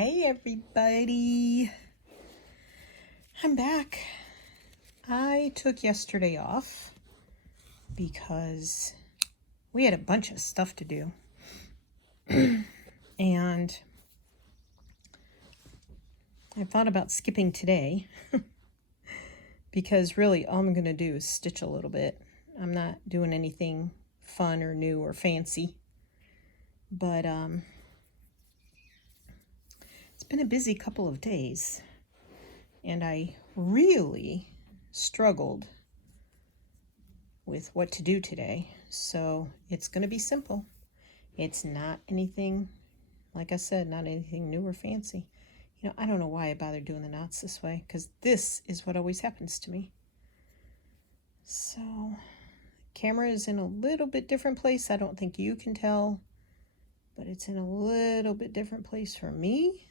Hi, everybody. I'm back. I took yesterday off because we had a bunch of stuff to do. And I thought about skipping today because really all I'm going to do is stitch a little bit. I'm not doing anything fun or new or fancy. But it's been a busy couple of days. And I really struggled with what to do today. So it's going to be simple. It's not anything, like I said, not anything new or fancy. I don't know why I bothered doing the knots this way, because this is what always happens to me. So, camera is in a little bit different place. I don't think you can tell, but it's in a little bit different place for me.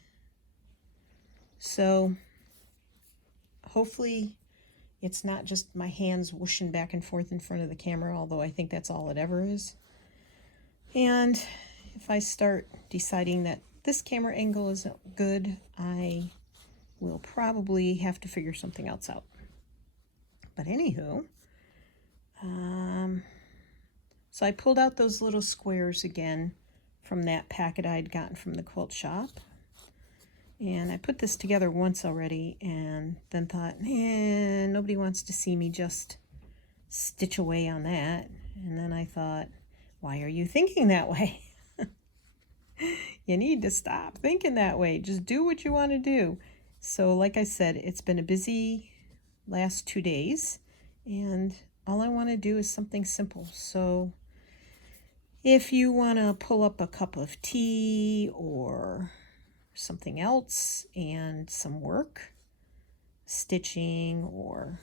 So, hopefully it's not just my hands whooshing back and forth in front of the camera, although I think that's all it ever is. And if I start deciding that this camera angle isn't good, I will probably have to figure something else out. But anywho, so I pulled out those little squares again from that packet I'd gotten from the quilt shop. And I put this together once already and then thought, man, nobody wants to see me just stitch away on that. And then I thought, why are you thinking that way? You need to stop thinking that way. Just do what you want to do. So like I said, it's been a busy last 2 days, and all I want to do is something simple. So if you want to pull up a cup of tea or something else and some work, stitching or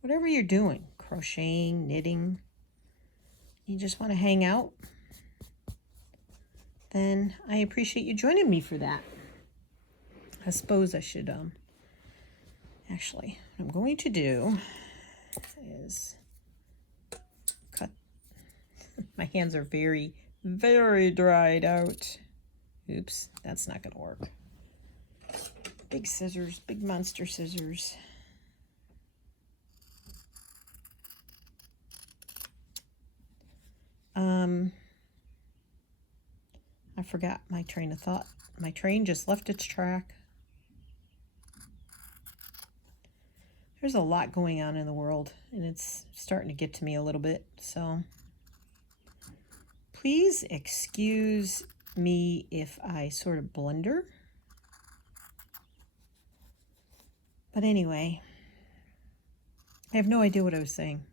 whatever you're doing, crocheting, knitting, you just want to hang out, then I appreciate you joining me for that. I suppose I should, actually, what I'm going to do is cut. My hands are very, very dried out. Oops, that's not going to work. Big scissors, big monster scissors. I forgot my train of thought. My train just left its track. There's a lot going on in the world, and it's starting to get to me a little bit. So please excuse me if I sort of blunder. But anyway, I have no idea what I was saying.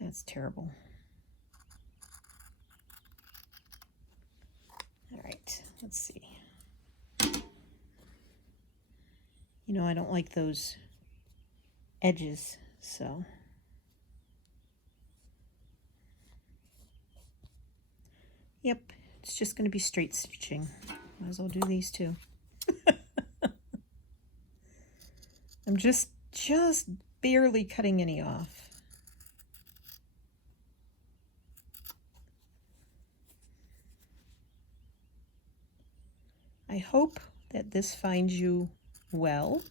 That's terrible. All right, let's see. I don't like those edges, so. Yep, it's just going to be straight stitching. Might as well do these too. I'm just barely cutting any off. I hope that this finds you well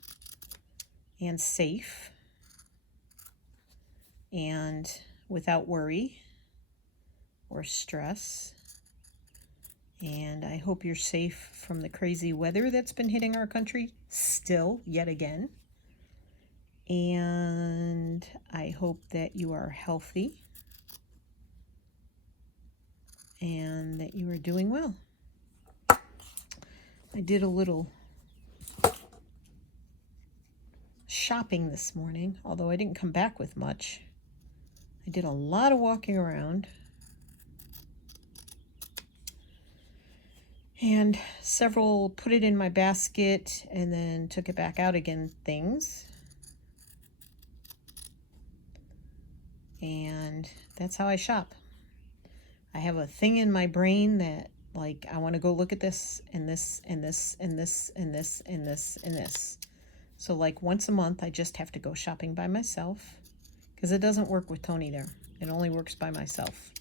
and safe and without worry or stress. And I hope you're safe from the crazy weather that's been hitting our country still, yet again. And I hope that you are healthy and that you are doing well. I did a little shopping this morning, although I didn't come back with much. I did a lot of walking around and several put it in my basket and then took it back out again things. And that's how I shop. I have a thing in my brain that, like, I want to go look at this and this and this and this and this and this and this. So like once a month, I just have to go shopping by myself because it doesn't work with Tony there. It only works by myself.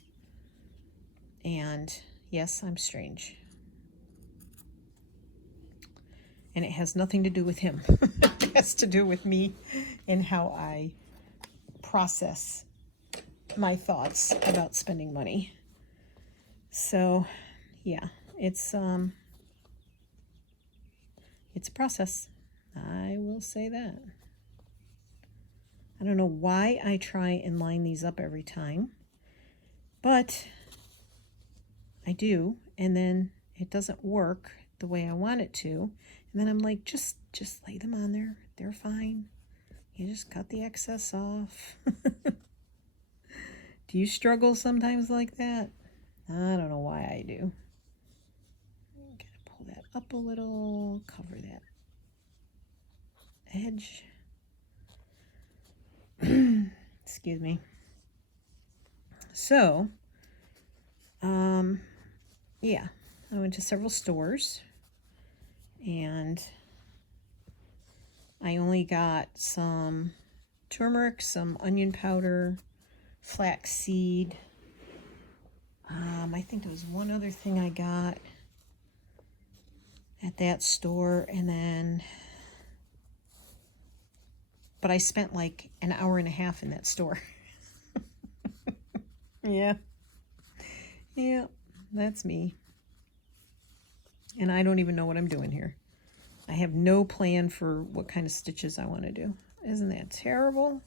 And yes, I'm strange. And it has nothing to do with him. It has to do with me and how I process my thoughts about spending money. So, yeah, it's a process. I will say that. I don't know why I try and line these up every time, but I do, and then it doesn't work the way I want it to. And then I'm like, just lay them on there. They're fine. You just cut the excess off. Do you struggle sometimes like that? I don't know why I do. Gotta pull that up a little, cover that edge. Excuse me. So, yeah, I went to several stores and I only got some turmeric, some onion powder, flaxseed. I think there was one other thing I got at that store, and then, but I spent like an hour and a half in that store. Yeah, that's me. And I don't even know what I'm doing here. I have no plan for what kind of stitches I want to do. Isn't that terrible?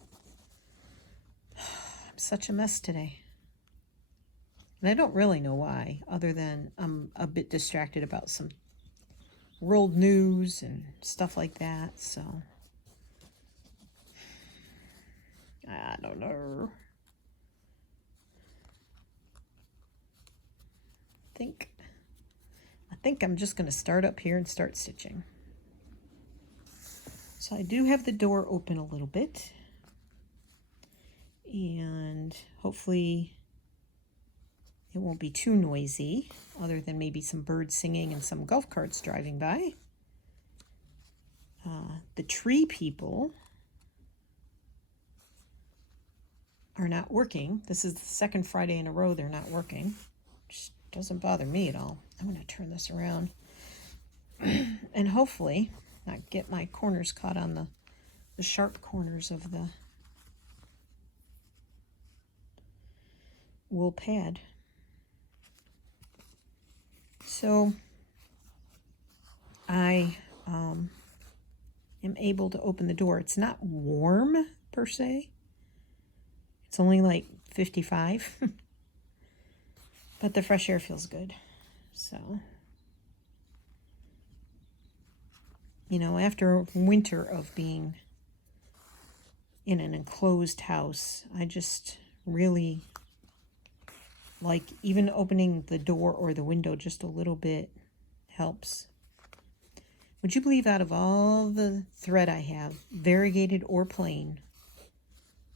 I'm such a mess today. And I don't really know why, other than I'm a bit distracted about some world news and stuff like that, so I don't know. I think I'm just going to start up here and start stitching. So I do have the door open a little bit, and hopefully it won't be too noisy, other than maybe some birds singing and some golf carts driving by. The tree people are not working. This is the second Friday in a row they're not working. Which doesn't bother me at all. I'm going to turn this around and hopefully not get my corners caught on the sharp corners of the wool pad. So I am able to open the door. It's not warm per se. It's only like 55, but the fresh air feels good. So, you know, after a winter of being in an enclosed house, I just really like even opening the door or the window just a little bit helps. Would you believe out of all the thread I have, variegated or plain,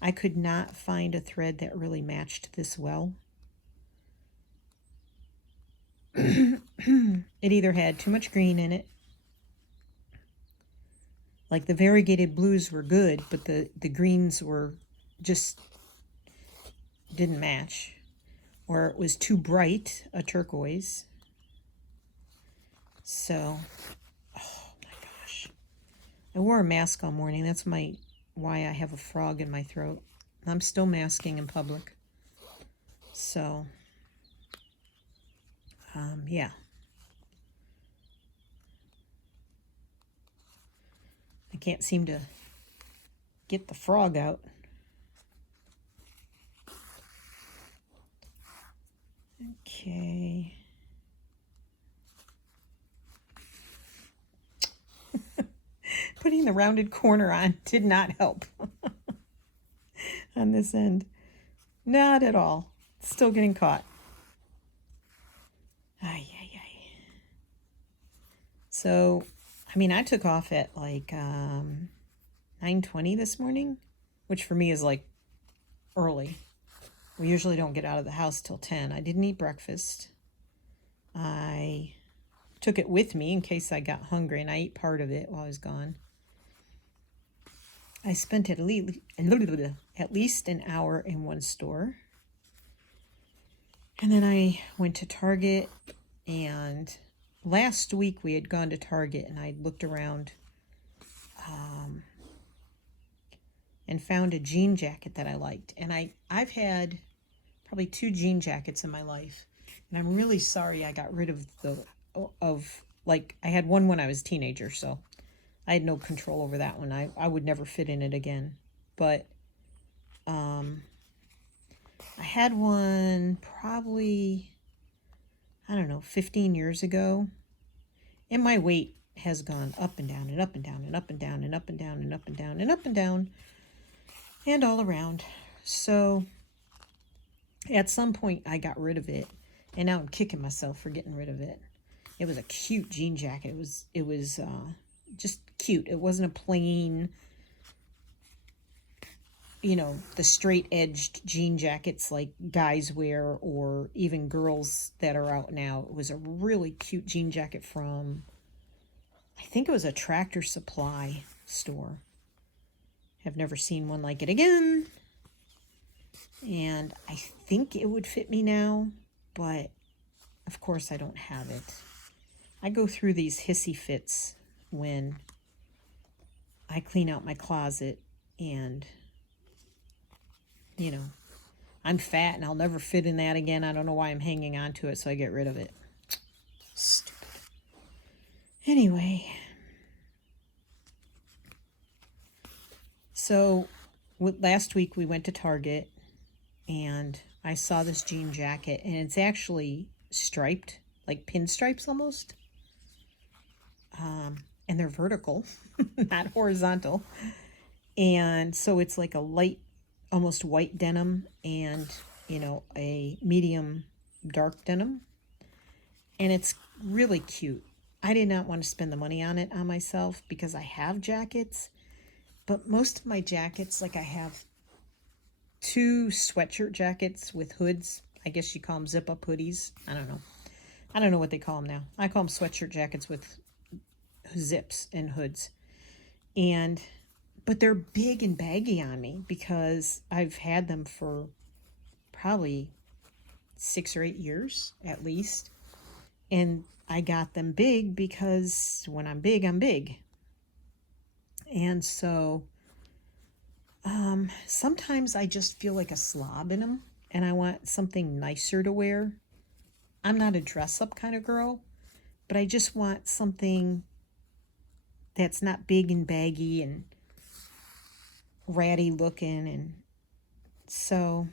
I could not find a thread that really matched this well. It either had too much green in it, like the variegated blues were good, but the greens were just didn't match, or it was too bright, a turquoise. So, oh my gosh. I wore a mask all morning. That's why I have a frog in my throat. I'm still masking in public. So, yeah. I can't seem to get the frog out. Okay. Putting the rounded corner on did not help on this end. Not at all. Still getting caught. Ay, ay, ay. So, I mean, I took off at like 9:20 this morning, which for me is like early. We usually don't get out of the house till 10. I didn't eat breakfast. I took it with me in case I got hungry, and I ate part of it while I was gone. I spent at least an hour in one store. And then I went to Target and last week we had gone to Target and I looked around and found a jean jacket that I liked. And I've had probably 2 jean jackets in my life. And I'm really sorry I got rid of like, I had one when I was a teenager, so I had no control over that one. I would never fit in it again. But I had one probably, I don't know, 15 years ago. And my weight has gone up and down and up and down and up and down and up and down and up and down and up and down and all around. So at some point I got rid of it, and now I'm kicking myself for getting rid of it. It was a cute jean jacket. It was just cute. It wasn't a plain, the straight edged jean jackets like guys wear or even girls that are out now. It was a really cute jean jacket from, I think it was a Tractor Supply store. Have never seen one like it again. And I think it would fit me now, but of course I don't have it. I go through these hissy fits when I clean out my closet and, I'm fat and I'll never fit in that again. I don't know why I'm hanging on to it, so I get rid of it. Stupid. Anyway. So last week we went to Target and I saw this jean jacket, and it's actually striped, like pinstripes almost. And they're vertical, not horizontal. And so it's like a light, almost white denim and, a medium dark denim. And it's really cute. I did not want to spend the money on it on myself because I have jackets. But most of my jackets, like I have 2 sweatshirt jackets with hoods. I guess you call them zip-up hoodies. I don't know. I don't know what they call them now. I call them sweatshirt jackets with zips and hoods. But they're big and baggy on me because I've had them for probably 6 or 8 years at least. And I got them big because when I'm big, I'm big. And so sometimes I just feel like a slob in them and I want something nicer to wear. I'm not a dress-up kind of girl, but I just want something that's not big and baggy and ratty looking. And so,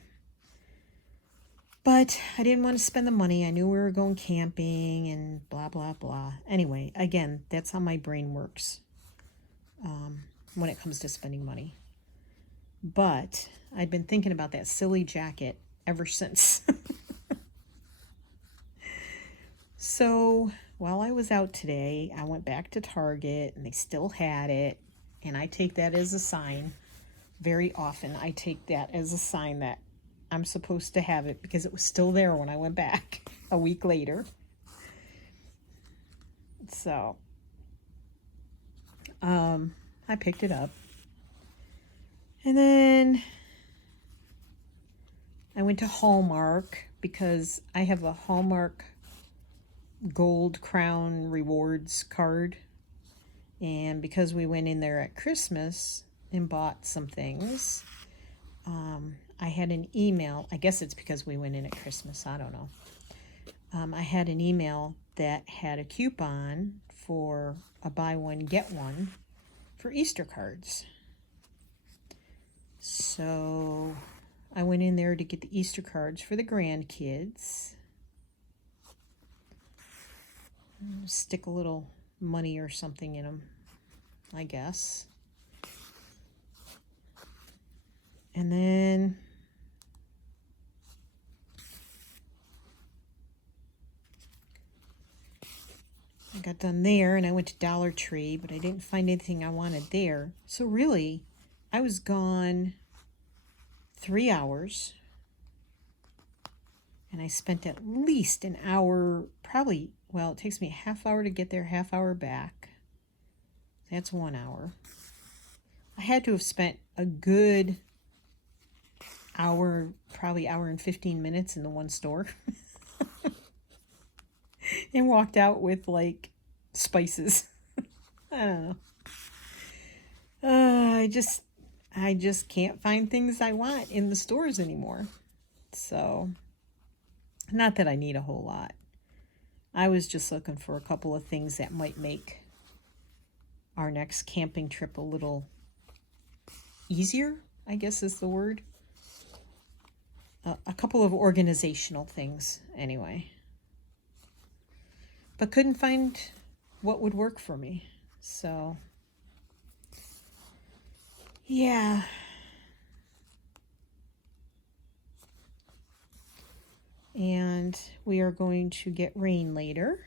but I didn't want to spend the money. I knew we were going camping and blah, blah, blah. Anyway, again, that's how my brain works when it comes to spending money. But I've been thinking about that silly jacket ever since. So while I was out today, I went back to Target and they still had it. And I take that as a sign. Very often I take that as a sign that I'm supposed to have it because it was still there when I went back a week later. So I picked it up. And then I went to Hallmark because I have a Hallmark Gold Crown Rewards card. And because we went in there at Christmas and bought some things, I had an email. I guess it's because we went in at Christmas. I don't know. I had an email that had a coupon for a buy one, get one for Easter cards. So I went in there to get the Easter cards for the grandkids. Stick a little money or something in them, I guess. And then I got done there and I went to Dollar Tree, but I didn't find anything I wanted there. So really, I was gone 3 hours. And I spent at least an hour, probably, well, it takes me a half hour to get there, half hour back. That's 1 hour. I had to have spent a good hour, probably hour and 15 minutes in the one store. and walked out with like spices. I don't know. I just can't find things I want in the stores anymore. So, not that I need a whole lot. I was just looking for a couple of things that might make our next camping trip a little easier, I guess is the word. A couple of organizational things, anyway. But couldn't find what would work for me. So, yeah. And we are going to get rain later.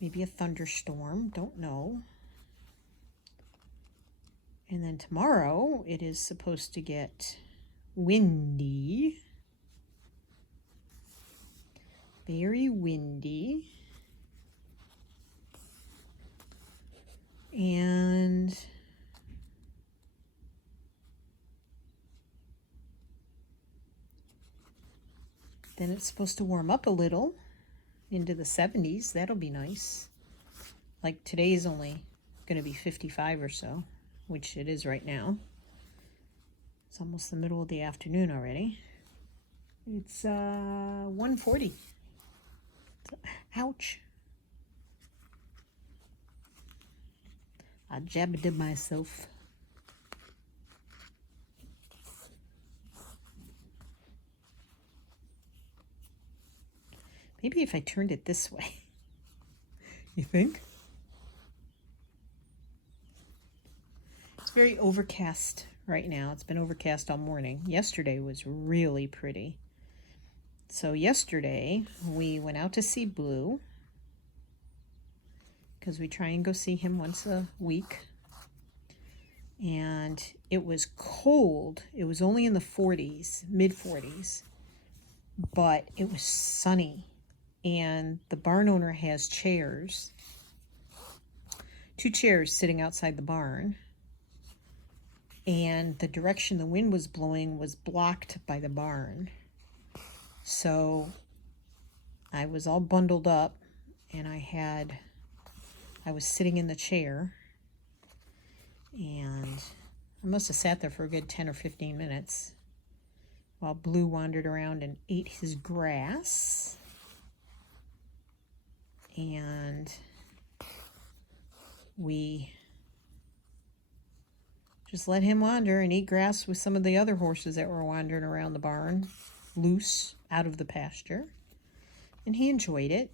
Maybe a thunderstorm, don't know. And then tomorrow it is supposed to get windy. Very windy. And then it's supposed to warm up a little into the 70s. That'll be nice. Like today is only going to be 55 or so, which it is right now. It's almost the middle of the afternoon already. It's 1:40. Ouch. I jabbed it myself. Maybe if I turned it this way. You think? It's very overcast right now. It's been overcast all morning. Yesterday was really pretty. So yesterday we went out to see Blue because we try and go see him once a week. And it was cold. It was only in the 40s, mid 40s, but it was sunny. And the barn owner has chairs, 2 chairs sitting outside the barn. And the direction the wind was blowing was blocked by the barn. So I was all bundled up and I was sitting in the chair, and I must have sat there for a good 10 or 15 minutes while Blue wandered around and ate his grass. And we just let him wander and eat grass with some of the other horses that were wandering around the barn, loose out of the pasture. And he enjoyed it.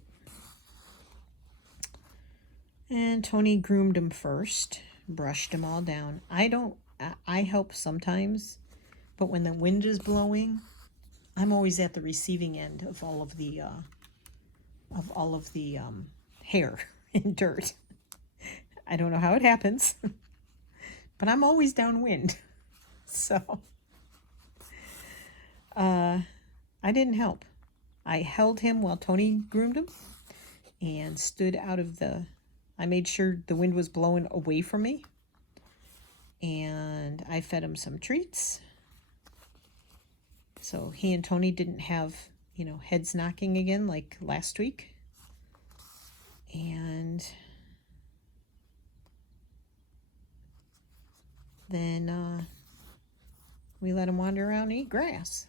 And Tony groomed him first, brushed him all down. I help sometimes, but when the wind is blowing, I'm always at the receiving end of all of the hair and dirt. I don't know how it happens, but I'm always downwind. So I didn't help. I held him while Tony groomed him and stood out of I made sure the wind was blowing away from me. And I fed him some treats. So he and Tony didn't have, heads knocking again like last week. And then we let him wander around and eat grass.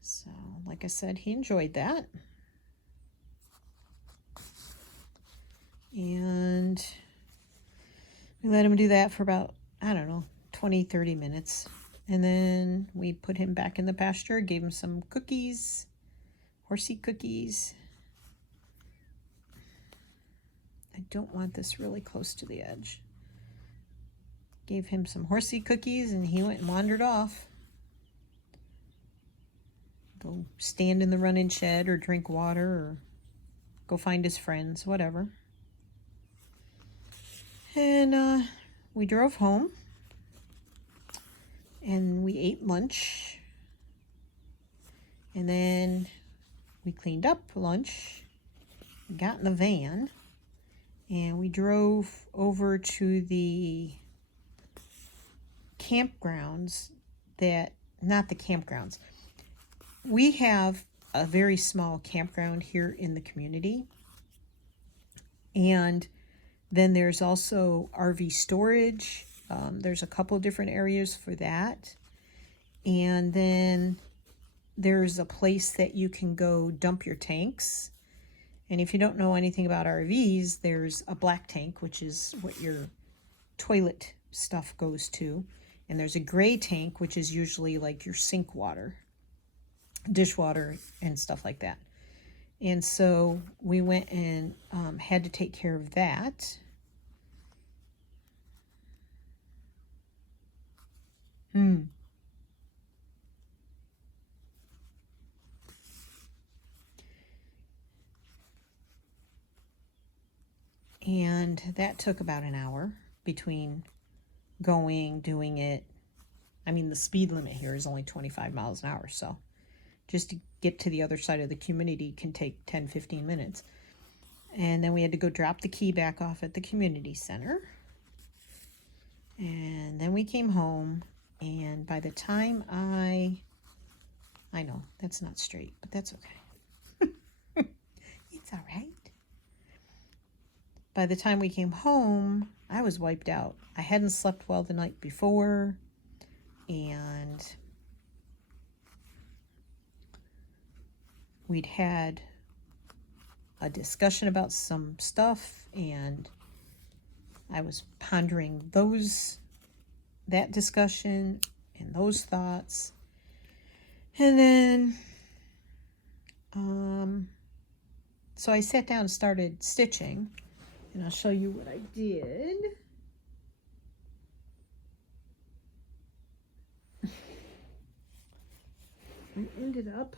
So, like I said, he enjoyed that. And we let him do that for about, 20, 30 minutes. And then we put him back in the pasture, gave him some cookies, horsey cookies. I don't want this really close to the edge. Gave him some horsey cookies and he went and wandered off. Go stand in the run-in shed or drink water or go find his friends, whatever. And we drove home and we ate lunch. And then we cleaned up lunch, got in the van, and we drove over to the campgrounds not the campgrounds. We have a very small campground here in the community. And then there's also RV storage. There's a couple different areas for that. And then there's a place that you can go dump your tanks. And if you don't know anything about RVs, there's a black tank, which is what your toilet stuff goes to. And there's a gray tank, which is usually like your sink water, dishwater, and stuff like that. And so we went and had to take care of that. And that took about an hour between going, doing it. I mean, the speed limit here is only 25 miles an hour, so just to get to the other side of the community can take 10-15 minutes. And then we had to go drop the key back off at the community center. And then we came home, and by the time I know, that's not straight, but that's okay. It's all right. By the time we came home, I was wiped out. I hadn't slept well the night before, and we'd had a discussion about some stuff, and I was pondering that discussion and those thoughts. And then so I sat down and started stitching, and I'll show you what I did. I ended up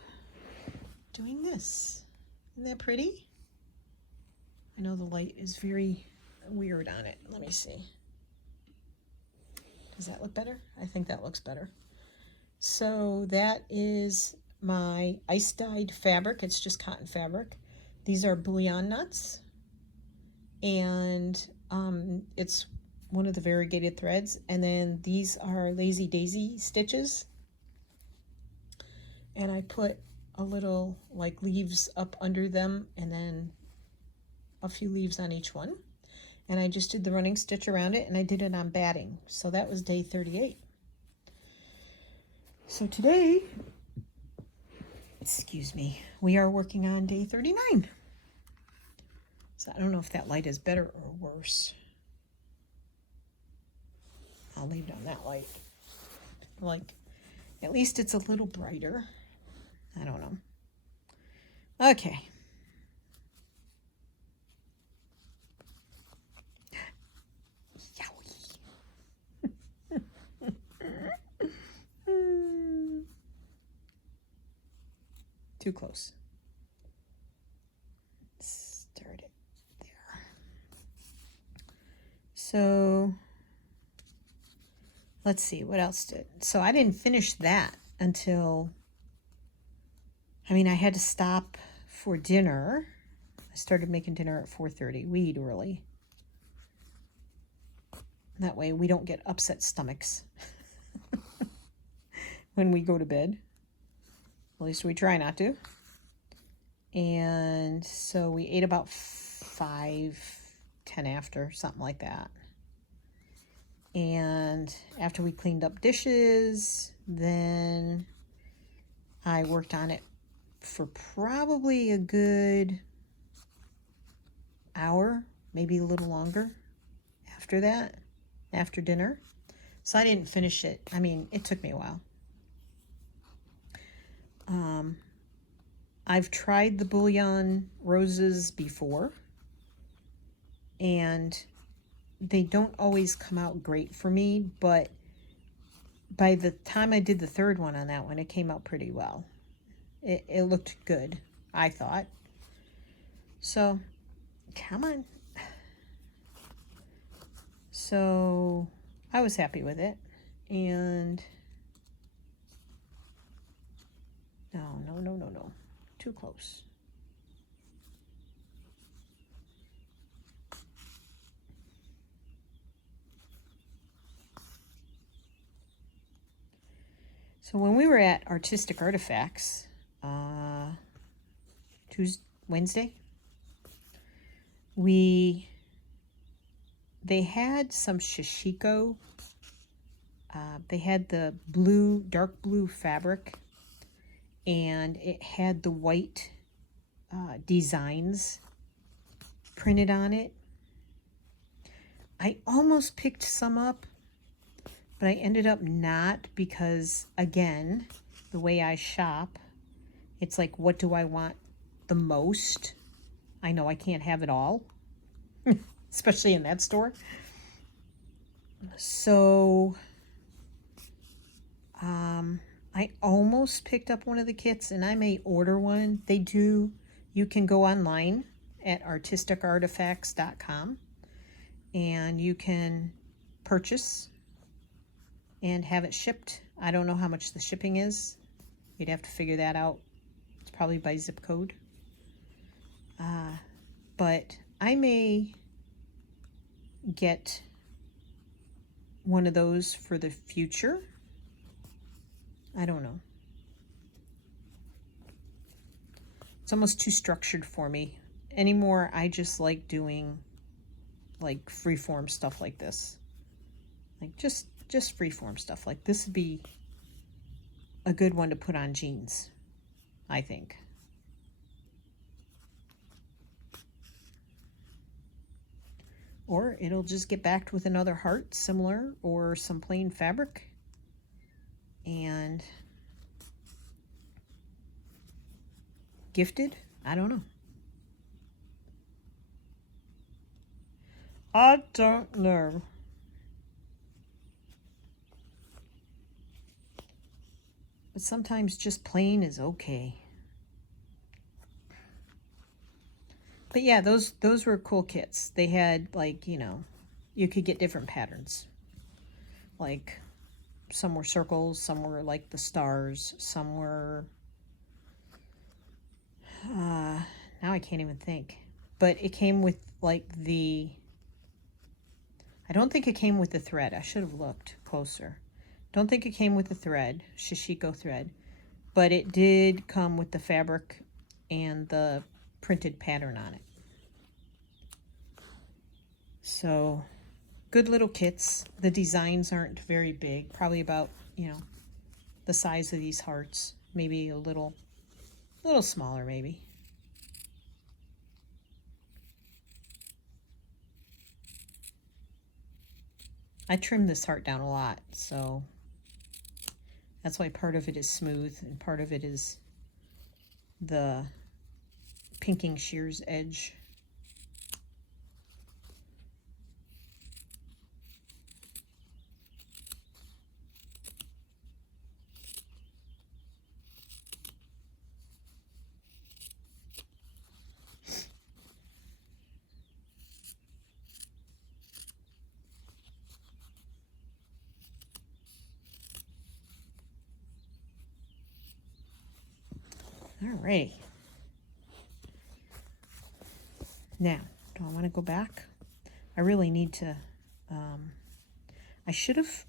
doing this. Isn't that pretty? I know the light is very weird on it. Let me see. Does that look better? I think that looks better. So that is my ice dyed fabric. It's just cotton fabric. These are bullion nuts, and it's one of the variegated threads. And then these are Lazy Daisy stitches, and I put a little like leaves up under them, and then a few leaves on each one. And I just did the running stitch around it, and I did it on batting. So that was day 38. So today, excuse me, we are working on day 39. So I don't know if that light is better or worse. I'll leave it on that light. Like, at least it's a little brighter. I don't know. Okay. Too close. Start it there. So let's see what else did. So I didn't finish that until, I had to stop for dinner. I started making dinner at 4:30. We eat early. That way we don't get upset stomachs when we go to bed. At least we try not to. And so we ate about 5:10 after, something like that. And after we cleaned up dishes, then I worked on it for probably a good hour, maybe a little longer after that, after dinner. So I didn't finish it. It took me a while. I've tried the bullion roses before, and they don't always come out great for me, but by the time I did the third one on that one, it came out pretty well. It looked good, I thought. So, come on. So, I was happy with it, and no. Too close. So when we were at Artistic Artifacts, Wednesday. They had some Shishiko. They had the dark blue fabric, and it had the white designs printed on it. I almost picked some up, but I ended up not because, again, the way I shop, it's like, what do I want the most? I know I can't have it all, especially in that store. So I almost picked up one of the kits, and I may order one. You can go online at artisticartifacts.com, and you can purchase and have it shipped. I don't know how much the shipping is. You'd have to figure that out. It's probably by zip code. But I may get one of those for the future. I don't know. It's almost too structured for me. Anymore, I just like doing like freeform stuff like this. Like just freeform stuff. Like this would be a good one to put on jeans, I think. Or it'll just get backed with another heart similar, or some plain fabric. And gifted? I don't know. I don't know. But sometimes just plain is okay. But yeah, those were cool kits. They had, like, you could get different patterns. Like, some were circles, some were like the stars, some were now I can't even think. But it came with like I don't think it came with the thread. I should have looked closer. Don't think it came with the thread, Shishiko thread, but it did come with the fabric and the printed pattern on it. So good little kits. The designs aren't very big, probably about, the size of these hearts, maybe a little smaller maybe. I trimmed this heart down a lot, so that's why part of it is smooth and part of it is the pinking shears edge. Alrighty. Now, do I want to go back? I really need to, I should have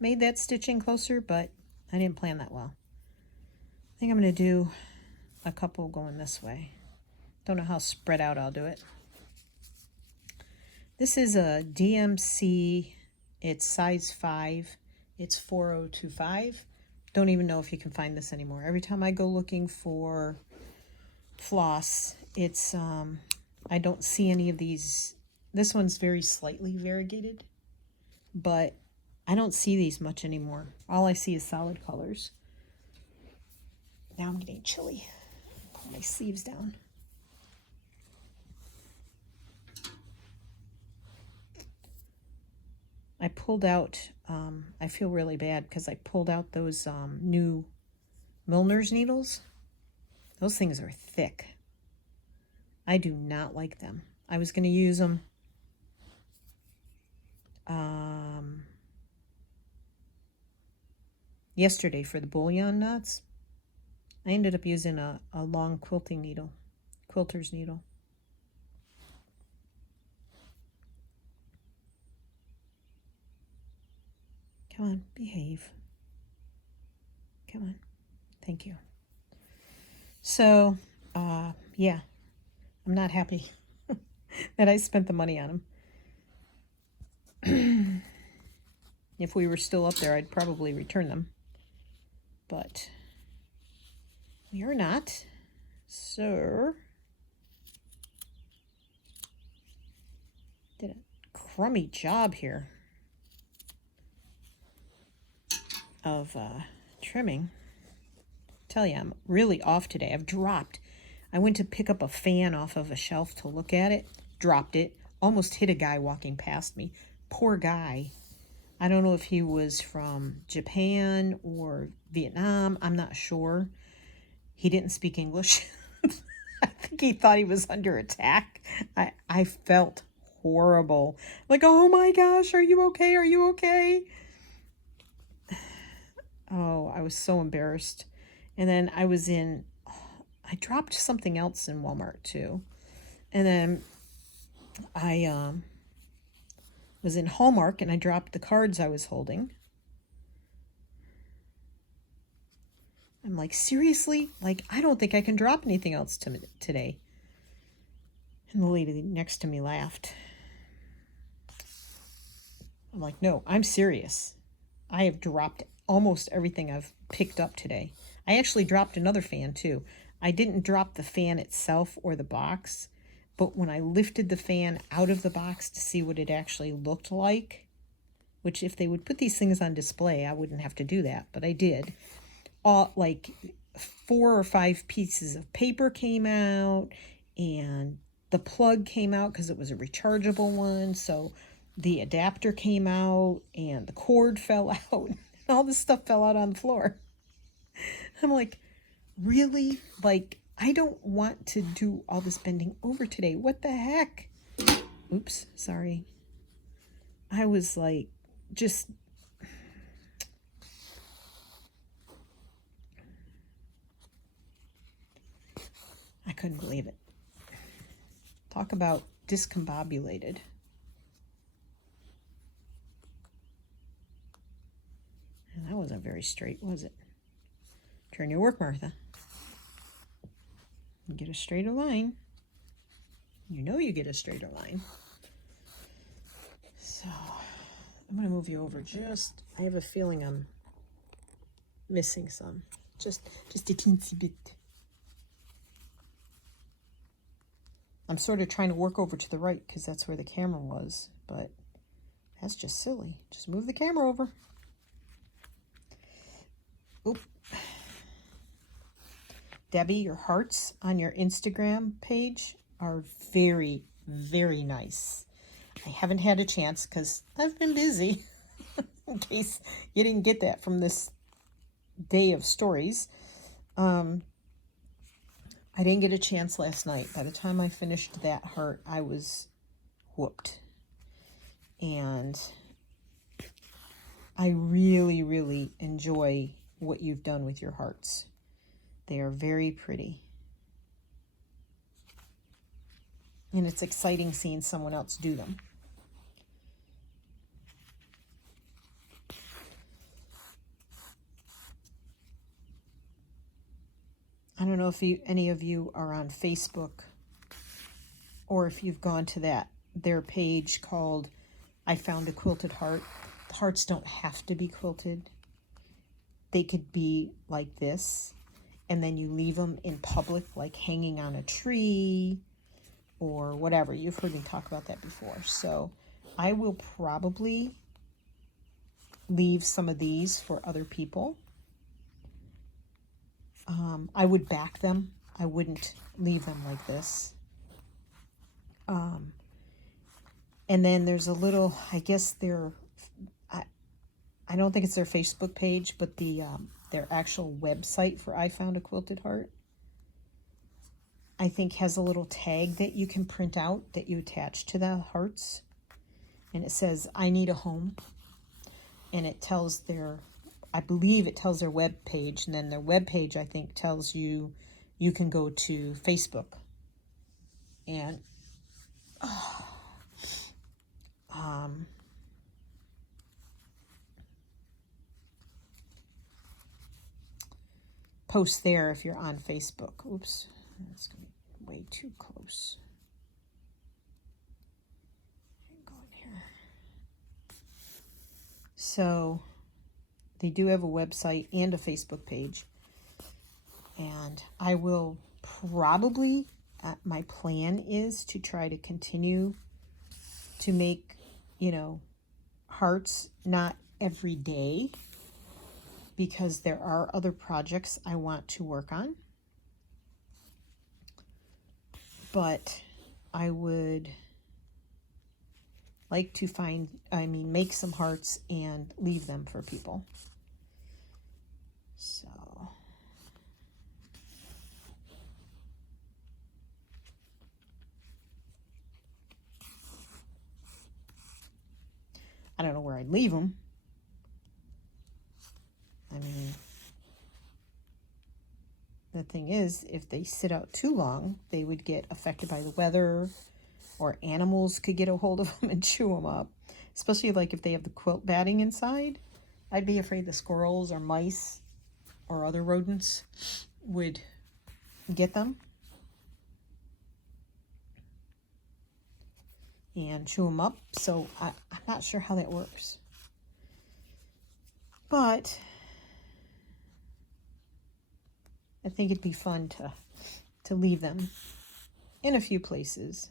made that stitching closer, but I didn't plan that well. I think I'm going to do a couple going this way. Don't know how spread out I'll do it. This is a DMC. It's size 5. It's 4025. Don't even know if you can find this anymore. Every time I go looking for floss, it's I don't see any of these. This one's very slightly variegated, but I don't see these much anymore. All I see is solid colors. Now I'm getting chilly. Pull my sleeves down. I pulled out, I feel really bad because I pulled out those new Milner's needles. Those things are thick. I do not like them. I was going to use them yesterday for the bullion knots. I ended up using a long quilting needle, quilter's needle. Come on, behave. Come on. Thank you. So Yeah, I'm not happy that I spent the money on them. If we were still up there, I'd probably return them. But we are not. So, did a crummy job here of trimming. Tell you, I'm really off today. I've dropped. I went to pick up a fan off of a shelf to look at it, dropped it, almost hit a guy walking past me. Poor guy. I don't know if he was from Japan or Vietnam. I'm not sure. He didn't speak English. I think he thought he was under attack. I felt horrible. Like, oh my gosh, are you okay? Are you okay? Oh, I was so embarrassed. And then I dropped something else in Walmart too. And then I was in Hallmark and I dropped the cards I was holding. I'm like, seriously? Like, I don't think I can drop anything else today. And the lady next to me laughed. I'm like, no, I'm serious. I have dropped almost everything I've picked up today. I actually dropped another fan too. I didn't drop the fan itself or the box, but when I lifted the fan out of the box to see what it actually looked like, which if they would put these things on display, I wouldn't have to do that, but I did. All like 4 or 5 pieces of paper came out, and the plug came out because it was a rechargeable one. So the adapter came out and the cord fell out. All this stuff fell out on the floor. I'm like, really? Like, I don't want to do all this bending over today. What the heck? Oops, sorry. I was like, just... I couldn't believe it. Talk about discombobulated. And that wasn't very straight, was it? Turn your work, Martha. You get a straighter line. You know you get a straighter line. So, I'm going to move you over just... I have a feeling I'm missing some. Just a teensy bit. I'm sort of trying to work over to the right because that's where the camera was, but that's just silly. Just move the camera over. Oop. Debbie, your hearts on your Instagram page are very, very nice. I haven't had a chance because I've been busy, in case you didn't get that from this day of stories. I didn't get a chance last night. By the time I finished that heart, I was whooped. And I really, really enjoy what you've done with your hearts. They are very pretty. And it's exciting seeing someone else do them. I don't know if any of you are on Facebook or if you've gone to their page called I Found a Quilted Heart. The hearts don't have to be quilted. They could be like this, and then you leave them in public, like hanging on a tree or whatever. You've heard me talk about that before. So I will probably leave some of these for other people. I would back them. I wouldn't leave them like this. And then there's a little, I guess I don't think it's their Facebook page, but their actual website for I Found a Quilted Heart, I think has a little tag that you can print out that you attach to the hearts. And it says, I need a home. And it tells I believe it tells their web page, and then their web page, I think, tells you can go to Facebook and post there if you're on Facebook. Oops, That's going to be way too close. Go in here. So they do have a website and a Facebook page. And I will probably, my plan is to try to continue to make, hearts, not every day, because there are other projects I want to work on. But I would like to make some hearts and leave them for people. So I don't know where I'd leave them. I mean, the thing is, if they sit out too long, they would get affected by the weather, or animals could get a hold of them and chew them up. Especially like if they have the quilt batting inside. I'd be afraid the squirrels or mice or other rodents would get them and chew them up. So I'm not sure how that works. But I think it'd be fun to leave them in a few places.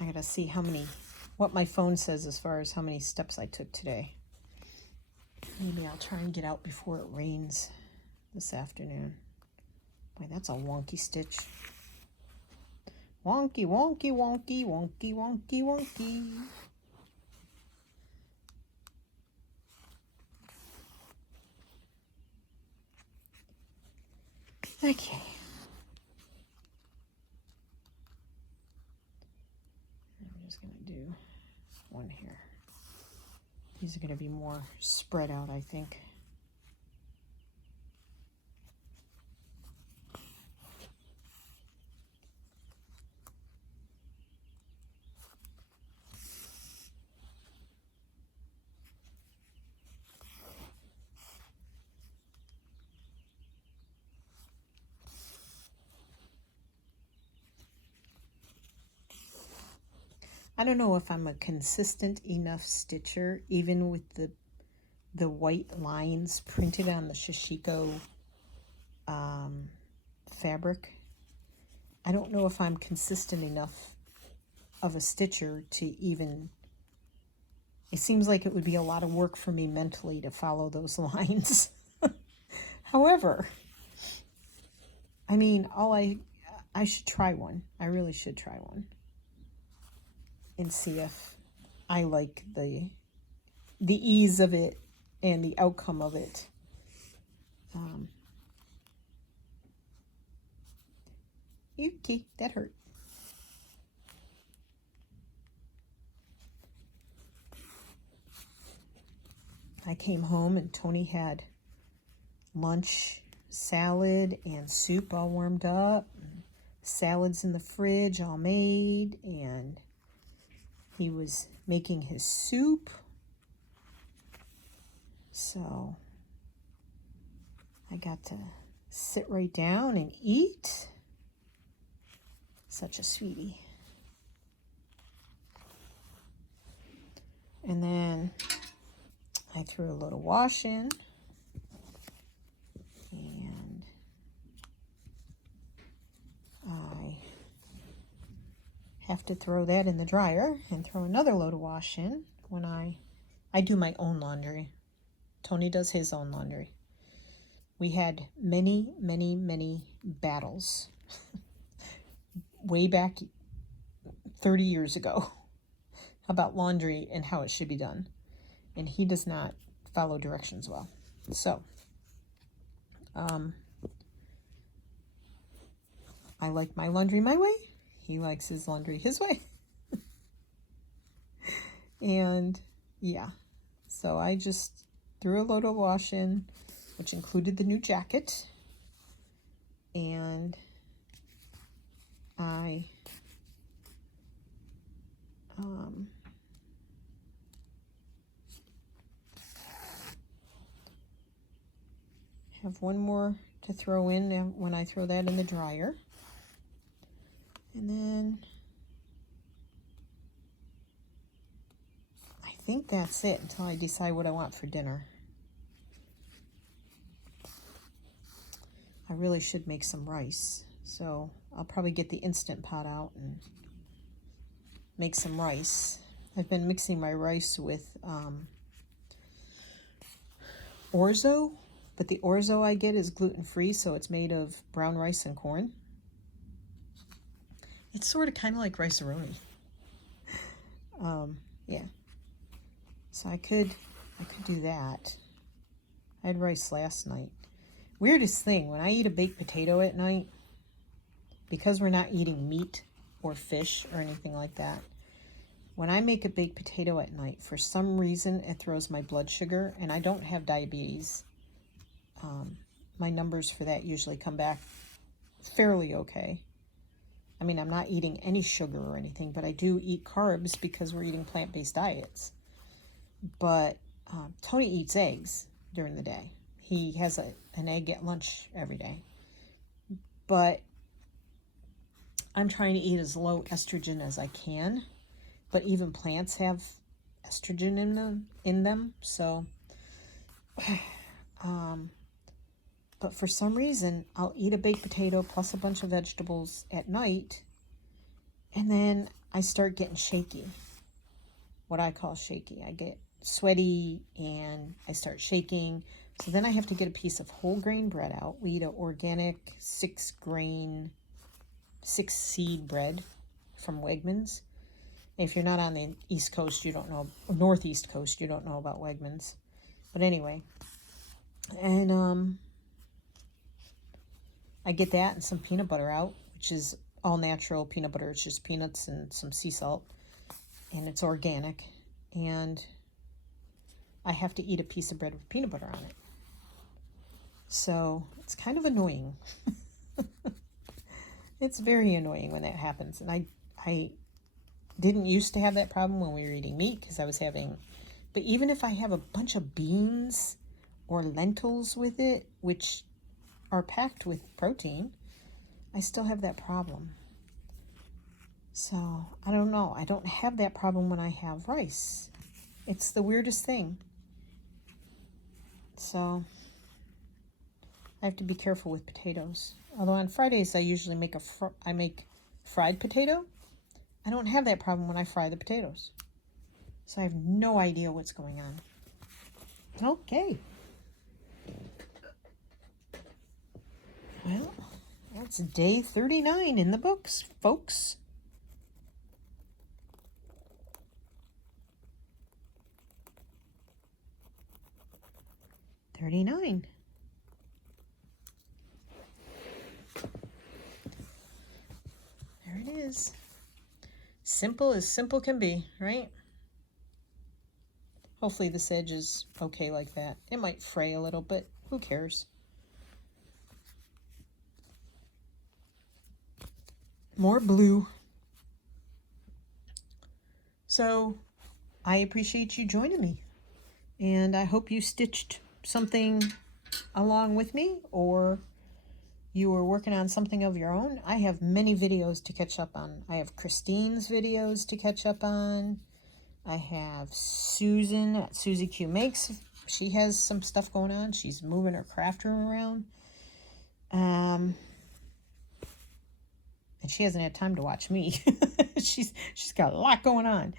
I gotta see what my phone says as far as how many steps I took today. Maybe I'll try and get out before it rains this afternoon. Boy, that's a wonky stitch. Wonky, wonky, wonky, wonky, wonky, wonky. Okay. I'm just going to do one here. These are going to be more spread out, I think. I don't know if I'm a consistent enough stitcher, even with the white lines printed on the Shishiko fabric. I don't know if I'm consistent enough of a stitcher to even... It seems like it would be a lot of work for me mentally to follow those lines. However, I mean, I should try one. I really should try one. And see if I like the ease of it and the outcome of it. Okay, that hurt. I came home and Tony had lunch, salad and soup all warmed up. Salads in the fridge all made, and he was making his soup. So I got to sit right down and eat. Such a sweetie. And then I threw a little wash in. And I have to throw that in the dryer and throw another load of wash in when I do my own laundry. Tony does his own laundry. We had many, many, many battles way back 30 years ago about laundry and how it should be done. And he does not follow directions well. So, I like my laundry my way. He likes his laundry his way. And yeah, so I just threw a load of wash in, which included the new jacket. And I have one more to throw in when I throw that in the dryer. And then I think that's it until I decide what I want for dinner. I really should make some rice, so I'll probably get the Instant Pot out and make some rice. I've been mixing my rice with orzo, but the orzo I get is gluten-free, so it's made of brown rice and corn. It's sort of kind of like Rice-A-Roni. Yeah. So I could do that. I had rice last night. Weirdest thing, when I eat a baked potato at night, because we're not eating meat or fish or anything like that, when I make a baked potato at night, for some reason it throws my blood sugar, and I don't have diabetes. My numbers for that usually come back fairly okay. I mean, I'm not eating any sugar or anything, but I do eat carbs because we're eating plant-based diets. But Tony eats eggs during the day. He has an egg at lunch every day. But I'm trying to eat as low estrogen as I can. But even plants have estrogen in them. So, but for some reason, I'll eat a baked potato plus a bunch of vegetables at night. And then I start getting shaky. What I call shaky. I get sweaty and I start shaking. So then I have to get a piece of whole grain bread out. We eat an organic 6-seed bread from Wegmans. If you're not on the East Coast, you don't know, Northeast Coast, you don't know about Wegmans. But anyway, and I get that and some peanut butter out, which is all natural peanut butter. It's just peanuts and some sea salt, and it's organic. And I have to eat a piece of bread with peanut butter on it. So it's kind of annoying. It's very annoying when that happens. And I didn't used to have that problem when we were eating meat because I was having, but even if I have a bunch of beans or lentils with it, which are packed with protein, I still have that problem. So I don't know. I don't have that problem when I have rice. It's the weirdest thing. So I have to be careful with potatoes. Although on Fridays I usually make I make fried potato. I don't have that problem when I fry the potatoes. So I have no idea what's going on. Okay. Well, that's day 39 in the books, folks. There it is. Simple as simple can be, right? Hopefully this edge is okay like that. It might fray a little bit. Who cares? More blue. So I appreciate you joining me. And I hope you stitched something along with me, or you were working on something of your own. I have many videos to catch up on. I have Christine's videos to catch up on. I have Susan at Susie Q Makes. She has some stuff going on. She's moving her craft room around. And she hasn't had time to watch me. she's got a lot going on.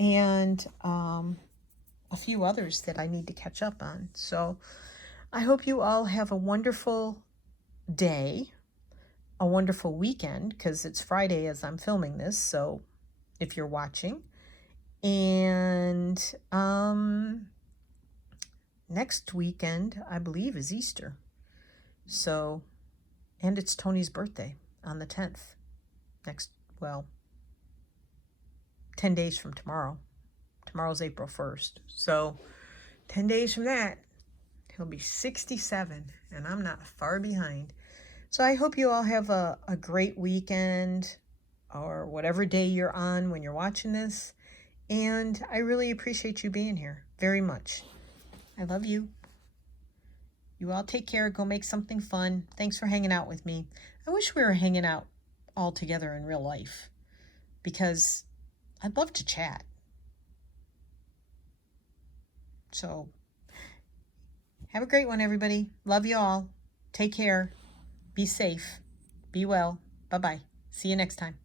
And a few others that I need to catch up on. So I hope you all have a wonderful day, a wonderful weekend, because it's Friday as I'm filming this, so if you're watching. And next weekend, I believe, is Easter. So, and it's Tony's birthday on the 10th. 10 days from tomorrow. Tomorrow's April 1st. So 10 days from that, he'll be 67, and I'm not far behind. So I hope you all have a great weekend or whatever day you're on when you're watching this. And I really appreciate you being here very much. I love you. You all take care. Go make something fun. Thanks for hanging out with me. I wish we were hanging out all together in real life because I'd love to chat. So have a great one, everybody. Love you all. Take care. Be safe. Be well. Bye-bye. See you next time.